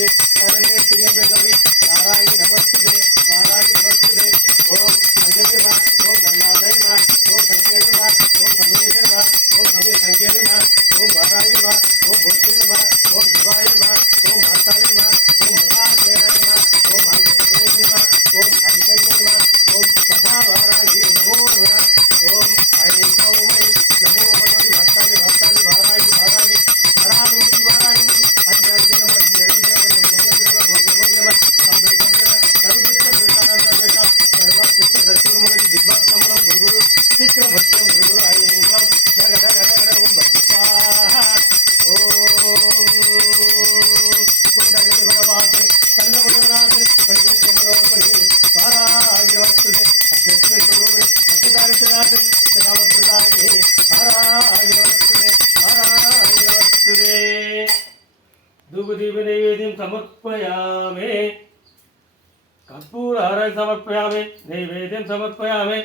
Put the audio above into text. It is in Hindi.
नमस्ते शरण्ये त्र्यंबके गौरी नारायणी नमस्ते वाराही नमस्ते ओम अंजलि नमः ओम गंगाधर नमः ओम संकेत नमः ओम समेश नमः ओम समेश संकेत नमः ओम वाराही नमः ओम भूति नमः ओम शिवाय नमः ओम माताले नमः ओम महासेनाय नमः ओम मांगल्ये नमः ओम ऐकन्ये नमः ओम महावाराही नमो नमः ओम ऐं सौमै नमो भगवति भक्तानि भक्तानि वाराही वाराही वाराही वाराही अंजलि नमः शीघ्रभक्ष्यं गुरुगुरु ऐं क्लं गड ओम स्वाहा ओम कुंडलिनी भगवान् चंद्रमुद्रासन पंडित मनोमणि वारागिरवस्तुते अग्निस्वे स्वरूपिणि अष्टदारिद्र्यनाशन कामप्रदायिनि वारागिरवस्तुते धूपदीप नैवेद्यं समर्पयामि कर्पूरहारं समर्पयामि नैवेद्यं समर्पयामि